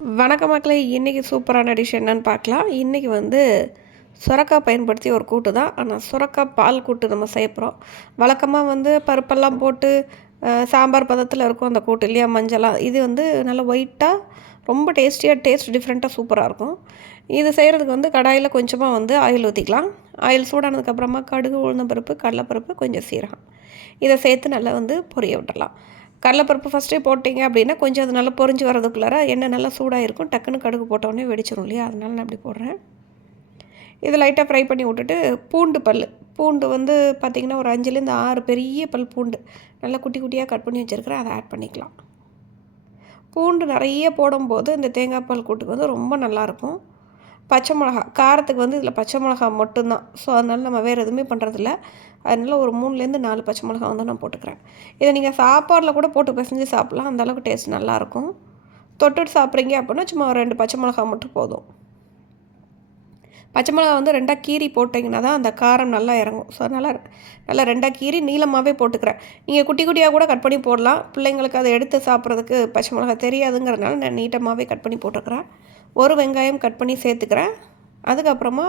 வணக்க மக்களே இன்றைக்கி சூப்பரான டிஷ் என்னன்னு பார்க்கலாம். இன்றைக்கி வந்து சுரக்காய் பயன்படுத்தி ஒரு கூட்டு தான். ஆனால் சுரக்காய் பால் கூட்டு நம்ம செய்யப்போகிறோம் வழக்கமாக வந்து பருப்பெல்லாம் போட்டு சாம்பார் பதத்தில் இருக்கும் அந்த கூட்டு இல்லையா மஞ்சளாக இது வந்து நல்லா ஒயிட்டாக ரொம்ப டேஸ்டியாக டேஸ்ட் டிஃப்ரெண்ட்டாக சூப்பராக இருக்கும். இது செய்கிறதுக்கு வந்து கடாயில் கொஞ்சமாக வந்து ஆயில் ஊற்றிக்கலாம் ஆயில் சூடானதுக்கப்புறமா கடுகு உளுந்தம்பருப்பு கடலைப்பருப்பு கொஞ்சம் சீரகம். இதை சேர்த்து நல்லா வந்து பொரிய விடலாம் கடலைப்பருப்பு ஃபஸ்ட்டே போட்டிங்க அப்படின்னா கொஞ்சம் அது நல்லா பொறிஞ்சு வரதுக்குள்ளார எண்ணெய் நல்லா சூடாக இருக்கும் டக்குன்னு கடுகு போட்டோடனே வெடிச்சிடும் இல்லையா? அதனால நான் அப்படி போடுறேன். இது லைட்டாக ஃப்ரை பண்ணி விட்டுட்டு பூண்டு பல் பூண்டு வந்து பார்த்திங்கன்னா ஒரு அஞ்சுலேருந்து ஆறு பெரிய பல் பூண்டு. நல்லா குட்டி குட்டியாக கட் பண்ணி வச்சுருக்கிறேன். அதை ஆட் பண்ணிக்கலாம். பூண்டு நிறைய போடும்போது இந்த தேங்காய் பால் கூட்டுக்கு வந்து ரொம்ப நல்லாயிருக்கும் பச்சை மிளகா காரத்துக்கு வந்து இதில் பச்சை மிளகா மட்டும்தான். ஸோ அதனால் நம்ம வேறு எதுவுமே பண்ணுறதில்ல அதனால் ஒரு மூணுலேருந்து நாலு பச்சை மிளகா வந்து நான் போட்டுக்கிறேன். இதை நீங்கள் சாப்பாடில் கூட போட்டு பிசைஞ்சு சாப்பிட்லாம். அந்தளவுக்கு டேஸ்ட் நல்லாயிருக்கும். தொட்டுட்டு சாப்பிட்றீங்க அப்படின்னா சும்மா ஒரு ரெண்டு பச்சை மிளகா மட்டும் போதும். பச்சை மிளகா வந்து ரெண்டாக கீரி போட்டிங்கன்னா தான் அந்த காரம் நல்லா இறங்கும். ஸோ அதனால் நல்லா ரெண்டாக கீரி நீளமாகவே போட்டுக்கிறேன். நீங்கள் குட்டி குட்டியாக கூட கட் பண்ணி போடலாம். பிள்ளைங்களுக்கு அதை எடுத்து சாப்பிட்றதுக்கு பச்சை மிளகா தெரியாதுங்கிறதுனால நான் நீட்டமாகவே கட் பண்ணி போட்டுக்கிறேன். ஒரு வெங்காயம் கட் பண்ணி சேர்த்துக்கிறேன். அதுக்கப்புறமா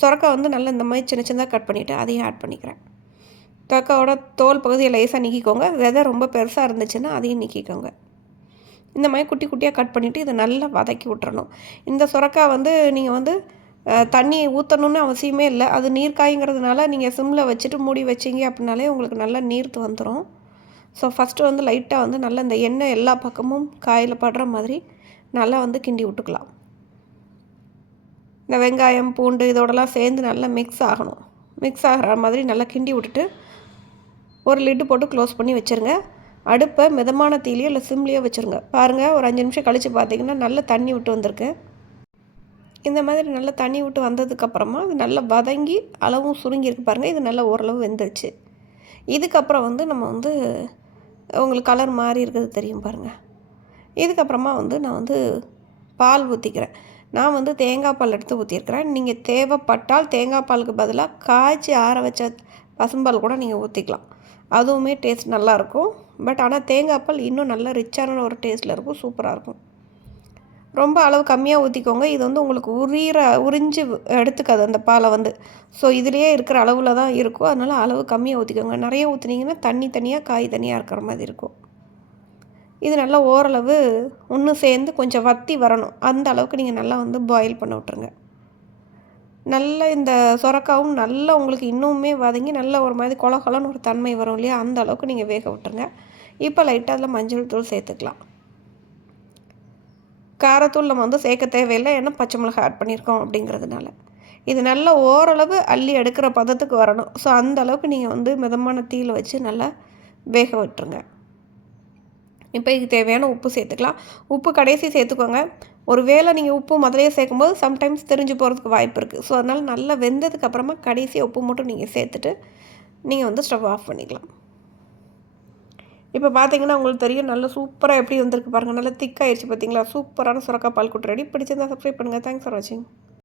சுரக்காய் வந்து நல்லா இந்த மாதிரி சின்ன சின்னதாக கட் பண்ணிவிட்டு அதையும் ஆட் பண்ணிக்கிறேன். தொக்காவோட தோல் பகுதியை லேசாக நீக்கிக்கோங்க. விதை ரொம்ப பெருசாக இருந்துச்சுன்னா அதையும் நீக்கிக்கோங்க. இந்த மாதிரி குட்டி குட்டியாக கட் பண்ணிவிட்டு இதை நல்லா வதக்கி விட்டுறணும். இந்த சுரக்காய் வந்து நீங்கள் வந்து தண்ணி ஊற்றணுன்னு அவசியமே இல்லை. அது நீர் காய்ங்கிறதுனால நீங்கள் சிம்மில் வச்சுட்டு மூடி வச்சிங்க அப்படின்னாலே உங்களுக்கு நல்லா நீர்த்து வந்துடும் ஸோ ஃபஸ்ட்டு வந்து லைட்டாக வந்து நல்லா இந்த எண்ணெய் எல்லா பக்கமும் காயில் படுற மாதிரி நல்லா வந்து கிண்டி விட்டுக்கலாம். இந்த வெங்காயம் பூண்டு இதோடலாம் சேர்ந்து நல்லா மிக்ஸ் ஆகணும். மிக்ஸ் ஆகிற மாதிரி நல்லா கிண்டி விட்டுட்டு ஒரு லிட்டு போட்டு க்ளோஸ் பண்ணி வச்சுருங்க. அடுப்பை மிதமான தீலியோ இல்லை சிம்லேயோ வச்சுருங்க. பாருங்கள் ஒரு அஞ்சு நிமிஷம் கழித்து பார்த்தீங்கன்னா நல்லா தண்ணி விட்டு வந்திருக்கு. இந்த மாதிரி நல்லா தண்ணி விட்டு வந்ததுக்கப்புறமா அது நல்லா வதங்கி அளவும் சுருங்கியிருக்கு பாருங்கள் இது நல்லா ஓரளவு வெந்துருச்சு. இதுக்கப்புறம் வந்து நம்ம வந்து உங்களுக்கு கலர் மாறி இருக்கிறது தெரியும் பாருங்கள் இதுக்கப்புறமா வந்து நான் வந்து பால் ஊற்றிக்கிறேன் நான் வந்து தேங்காய் பால் எடுத்து ஊற்றிருக்கிறேன் நீங்கள் தேவைப்பட்டால் தேங்காய் பாலுக்கு பதிலாக காய்ச்சி ஆற வச்ச பசும்பால் கூட நீங்கள் ஊற்றிக்கலாம் அதுவுமே டேஸ்ட் நல்லாயிருக்கும் பட் ஆனால் தேங்காய் பால் இன்னும் நல்லா ரிச்சான ஒரு டேஸ்ட்டில் இருக்கும். சூப்பராக இருக்கும். ரொம்ப அளவு கம்மியாக ஊற்றிக்கோங்க இது வந்து உங்களுக்கு உரிகிற உறிஞ்சு எடுத்துக்காது அந்த பாலை வந்து. ஸோ இதுலேயே இருக்கிற அளவில் தான் இருக்கும். அதனால் அளவு கம்மியாக ஊற்றிக்கோங்க நிறைய ஊற்றுனீங்கன்னா தண்ணி தனியாக காய் தனியாக இருக்கிற மாதிரி இருக்கும். இது நல்லா ஓரளவு ஒன்று சேர்ந்து கொஞ்சம் வத்தி வரணும். அந்த அளவுக்கு நீங்கள் நல்லா வந்து பாயில் பண்ண விட்ருங்க நல்ல இந்த சொரக்காவும் நல்லா உங்களுக்கு இன்னுமே வதங்கி நல்ல ஒரு மாதிரி கொலகொலன்னு ஒரு தன்மை வரும் இல்லையா? அந்த அளவுக்கு நீங்கள் வேக விட்டுருங்க. இப்போ லைட்டாக அதில் மஞ்சள் தூள் சேர்த்துக்கலாம். காரத்தூள் நம்ம வந்து சேர்க்க தேவையில்லை. ஏன்னா பச்சை மிளகா ஆட் பண்ணியிருக்கோம் அப்படிங்கிறதுனால. இது நல்லா ஓரளவு அள்ளி எடுக்கிற பதத்துக்கு வரணும். ஸோ அந்த அளவுக்கு நீங்கள் வந்து மிதமான தீயில் வச்சு நல்லா வேக விட்டுருங்க. இப்போ இதுக்கு தேவையான உப்பு சேர்த்துக்கலாம். உப்பு கடைசி சேர்த்துக்கோங்க. ஒரு வேளை நீங்கள் உப்பு முதலே சேர்க்கும்போது சம்டைம்ஸ் தெரிஞ்சு போகிறதுக்கு வாய்ப்பு இருக்குது ஸோ அதனால் நல்லா வெந்ததுக்கு அப்புறமா கடைசியாக உப்பு மட்டும் நீங்கள் சேர்த்துட்டு நீங்கள் வந்து ஸ்டவ் ஆஃப் பண்ணிக்கலாம். இப்போ பார்த்தீங்கன்னா உங்களுக்கு தெரியும் நல்ல சூப்பராக எப்படி வந்திருக்கு பாருங்கள் நல்லா திக்காகிடுச்சு பார்த்தீங்களா சூப்பரான சுரக்கா பால் கூட்டு ரெடி பிடிச்சிருந்தா சப்ஸ்கிரைப் பண்ணுங்கள் தேங்க்ஸ் ஃபார் வாட்சிங்